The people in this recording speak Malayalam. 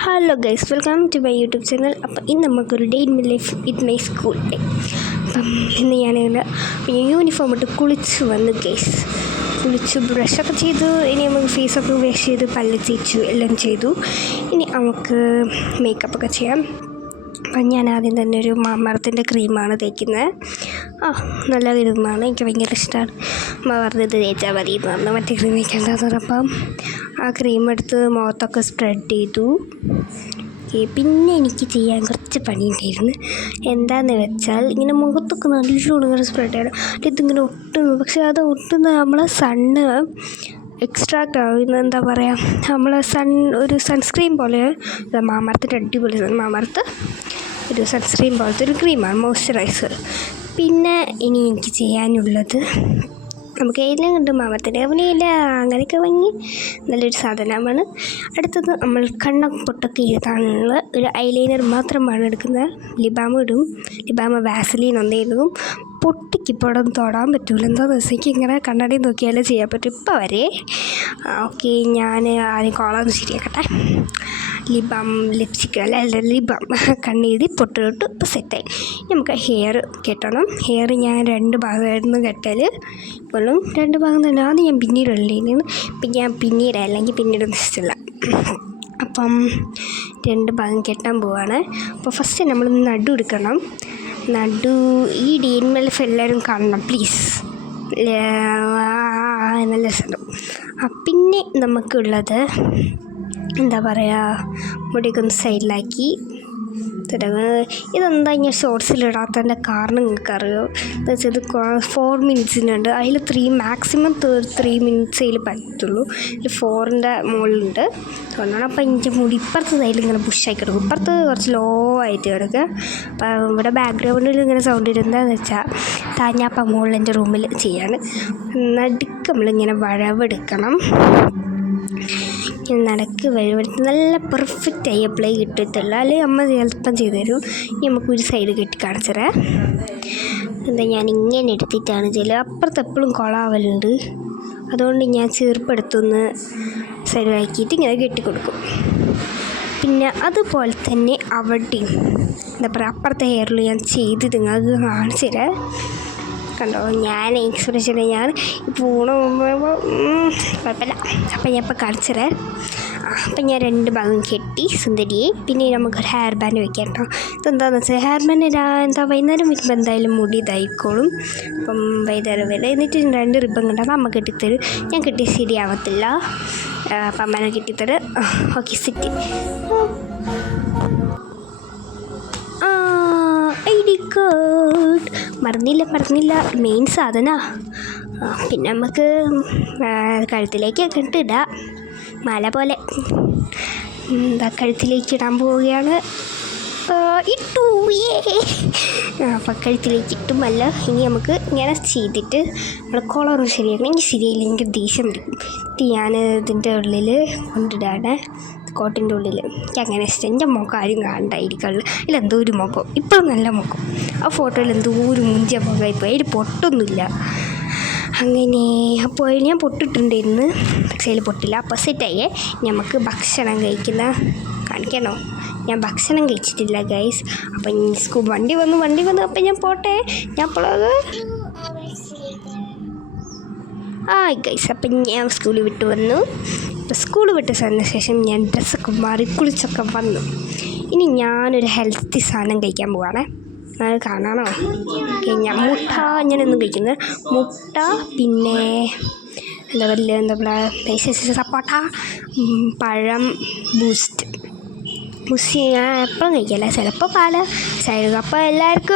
Hello guys, welcome to my YouTube channel. അപ്പം ഇന്ന് നമുക്കൊരു day in my life with my school day. അപ്പം ഇന്ന് ഞാനിങ്ങനെ യൂണിഫോം ഇട്ട് കുളിച്ച് വന്നു ഗൈസ്. കുളിച്ച് ബ്രഷൊക്കെ ചെയ്തു. ഇനി നമുക്ക് ഫേസൊക്കെ വാഷ് ചെയ്ത് പല്ല് തേച്ചു എല്ലാം ചെയ്തു. ഇനി നമുക്ക് മേക്കപ്പൊക്കെ ചെയ്യാം. അപ്പം ഞാൻ ആദ്യം തന്നെ ഒരു മാമർത്തിൻ്റെ ക്രീമാണ് തേക്കുന്നത്. നല്ല ക്രീമാണ്, എനിക്ക് ഭയങ്കര ഇഷ്ടമാണ്. അമ്മ പറഞ്ഞത് തേച്ചാൽ മതി എന്ന് പറഞ്ഞു, മറ്റേ ക്രീം വയ്ക്കേണ്ടതെന്ന് പറഞ്ഞപ്പം ആ ക്രീം എടുത്ത് മുഖത്തൊക്കെ സ്പ്രെഡ് ചെയ്തു. പിന്നെ എനിക്ക് ചെയ്യാൻ കുറച്ച് പണിയുണ്ടായിരുന്നു. എന്താണെന്ന് വെച്ചാൽ ഇങ്ങനെ മുഖത്തൊക്കെ നല്ലോണം ഇങ്ങനെ സ്പ്രെഡ് ചെയ്യണം. ഇതിങ്ങനെ ഒട്ടുന്നു, പക്ഷേ അത് ഒട്ടുന്ന നമ്മളെ സണ്ണ് എക്സ്ട്രാക്റ്റ് ആവുന്ന, എന്താ പറയുക, നമ്മളെ ഒരു സൺസ്ക്രീൻ പോലെ. മാമർത്തിൻ്റെ അടിപൊളി മാമർത്ത് ഒരു സൺസ്ക്രീൻ പോലത്തെ ഒരു ക്രീമാണ്, മോയ്സ്ചറൈസർ. പിന്നെ ഇനി എനിക്ക് ചെയ്യാനുള്ളത്, നമുക്ക് എല്ലാം കണ്ട് മാമർത്തിൻ്റെ അവനെയില്ല അങ്ങനെയൊക്കെ വാങ്ങി നല്ലൊരു സാധനമാണ്. അടുത്തത് നമ്മൾ പൊട്ടൊക്കെ എഴുതാനുള്ള ഒരു ഐലൈനർ മാത്രമാണ് എടുക്കുന്നത്. ലിബാമ ഇടും, ലിബാമ വാസലീൻ ഒന്നേതും. പൊട്ടിക്ക് ഇപ്പോൾ അവിടെ തൊടാൻ പറ്റില്ല, എന്താണെന്ന് വെച്ചാൽ എനിക്ക് ഇങ്ങനെ കണ്ണാടി നോക്കിയാലേ ചെയ്യാൻ പറ്റും ഇപ്പോൾ വരെ. ഓക്കെ, ഞാൻ ആദ്യം കോളൊന്ന് ശരിയാക്കട്ടെ. ലിബാം ലിപ്സ്റ്റിക്ക് അല്ല ലിബാം കണ്ണെഴുതി പൊട്ടിട്ട് ഇപ്പോൾ സെറ്റായി. നമുക്ക് ഹെയർ കെട്ടണം. ഹെയർ ഞാൻ 2 ഭാഗമായിരുന്നു കെട്ടൽ. ഇപ്പോഴും 2 ഭാഗം തന്നെ. ആദ്യം ഞാൻ പിന്നീട് ഇടലേന്ന്, പിന്നെ ഞാൻ പിന്നീട് ഇഷ്ടമില്ല. അപ്പം 2 ഭാഗം കെട്ടാൻ പോവാണ്. അപ്പോൾ ഫസ്റ്റ് നമ്മൾ നടു എടുക്കണം. ഈ ഡേ ഇൻ മൈ ലൈഫ് എല്ലാവരും കാണണം പ്ലീസ്, നല്ല രസമുണ്ട്. പിന്നെ നമുക്കുള്ളത് എന്താ പറയുക, മുടിയൊക്കെ ഒന്ന് സൈഡിലാക്കി ഇതെന്താ ഞാൻ ഷോർട്സിലിടാത്തതിൻ്റെ കാരണം നിങ്ങൾക്ക് അറിയോ? എന്താ വെച്ചാൽ ഇത് 4 മിനിറ്റ്സിനുണ്ട്. അതിൽ മാക്സിമം 3 മിനിറ്റ്സ് പറ്റുള്ളൂ. ഇതിൽ 4ൻ്റെ മുകളിലുണ്ട് അതുകൊണ്ടാണ്. അപ്പം എനിക്ക് മുടി ഇപ്പുറത്ത് സൈഡിൽ ഇങ്ങനെ പുഷായി കിടക്കും, ഇപ്പുറത്ത് കുറച്ച് ലോ ആയിട്ട് കിടക്കുക. അപ്പം ഇവിടെ ബാക്ക്ഗ്രൗണ്ടിൽ ഇങ്ങനെ സൗണ്ട് ഇരുന്നതെന്ന് വെച്ചാൽ ഞാനിപ്പം മുകളിൽ എൻ്റെ റൂമിൽ ചെയ്യാണ്. നടുക്ക് നമ്മളിങ്ങനെ വഴവെടുക്കണം. നടക്ക് വഴിവെടുത്ത് നല്ല പെർഫെക്റ്റായി അപ്ലൈ കിട്ടത്തുള്ളൂ, അല്ലെങ്കിൽ അമ്മ എളുപ്പം ചെയ്തു തരും. ഇനി നമുക്കൊരു സൈഡ് കെട്ടി കാണിച്ചറേ. എന്താ ഞാൻ ഇങ്ങനെ എടുത്തിട്ടാണ് ചെയ്യല്, അപ്പുറത്ത് എപ്പോഴും കൊളാവലുണ്ട്. അതുകൊണ്ട് ഞാൻ ചെറുപ്പെടുത്തൊന്ന് സൈഡിലാക്കിയിട്ട് ഇങ്ങനെ കെട്ടിക്കൊടുക്കും. പിന്നെ അതുപോലെ തന്നെ അവിടെയും എന്താ പറയുക, അപ്പുറത്തെ ഹെയറിൽ ഞാൻ ചെയ്ത് നിങ്ങൾക്ക് കാണിച്ചു തരാം. കണ്ടോ, ഞാൻ എക്സ്പ്രഷൻ ഞാൻ പൂണ കുഴപ്പമില്ല. അപ്പം ഞാൻ ഇപ്പോൾ കാണിച്ചതേ. അപ്പം ഞാൻ 2 ഭാഗം കെട്ടി സുന്ദരിയെ. പിന്നെ നമുക്കൊരു ഹെയർ ബാൻഡ് വെക്കാം കേട്ടോ. ഇതെന്താണെന്ന് വെച്ചാൽ ഹെയർ ബാൻഡ് വൈകുന്നേരം വയ്ക്കുമ്പോൾ എന്തായാലും മുടി ഇതായിക്കോളും. അപ്പം വൈകുന്നേരം വരെ എന്നിട്ട് 2 റിബൺ കണ്ടാൽ അമ്മ കെട്ടിത്തരും. ഞാൻ കെട്ടി ശരിയാവത്തില്ല, അപ്പം അമ്മനെ കെട്ടിത്തരും. Okay, set. ഐ.ഡി. കാർഡ് മറന്നില്ല, മെയിൻ സാധനമാണ്. പിന്നെ നമുക്ക് കഴുത്തിലേക്കൊക്കെ ഇടാം, മാല പോലെ. കഴുത്തിലേക്ക് ഇടാൻ പോവുകയാണ്. ഇട്ടു, അപ്പം കഴുത്തിലേക്ക് ഇട്ടുമല്ല. ഇനി നമുക്ക് ഇങ്ങനെ ചെയ്തിട്ട് നമ്മൾ കോളറും ശരിയാക്കണം. എനിക്ക് ശരിയായില്ല, എനിക്ക് ദേഷ്യം വരും. ഞാൻ ഇതിൻ്റെ ഉള്ളിൽ കൊണ്ടിടാണ്, കോട്ടിൻ്റെ ഉള്ളിൽ. എനിക്ക് അങ്ങനെ ഇഷ്ടം. എൻ്റെ മുഖം ആരും കാണണ്ടായിരിക്കുള്ളൂ. എന്തോ ഒരു മുഖം, ഇപ്പോഴും നല്ല മുഖം. ആ ഫോട്ടോയിൽ എന്തോ ഒരു മുഞ്ച മുഖമായിപ്പോയി, അതിൽ പൊട്ടൊന്നുമില്ല. അങ്ങനെ അപ്പോൾ ഞാൻ പൊട്ടിട്ടുണ്ടായിരുന്നു, പക്ഷേ അതിൽ പൊട്ടില്ല. അപ്പോൾ സെറ്റായേ. നമുക്ക് ഭക്ഷണം കാണിക്കണോ? ഞാൻ ഭക്ഷണം കഴിച്ചിട്ടില്ല ഗൈസ്. അപ്പം വണ്ടി വന്നു. അപ്പം ഞാൻ പോട്ടെ, ഞാൻ അപ്പോഴത് ഗൈസ്. അപ്പം ഞാൻ സ്കൂളിൽ വിട്ട് വന്നു. അപ്പോൾ സ്കൂൾ വിട്ട് വന്ന ശേഷം ഞാൻ ഡ്രസ്സൊക്കെ മാറി കുളിച്ചൊക്കെ വന്നു. ഇനി ഞാനൊരു ഹെൽത്തി സാധനം കഴിക്കാൻ പോവാണേ. അത് കാണാനോ? ഞാൻ മുട്ട ഞാനൊന്നും കഴിക്കുന്നത്, മുട്ട പിന്നെ എന്താ പറയുക, സപ്പോട്ട, പഴം, ബൂസ്റ്റ് ഞാൻ എപ്പോഴും കഴിക്കില്ല, ചിലപ്പോൾ പാല് സൈഡ്. അപ്പോൾ എല്ലാവർക്കും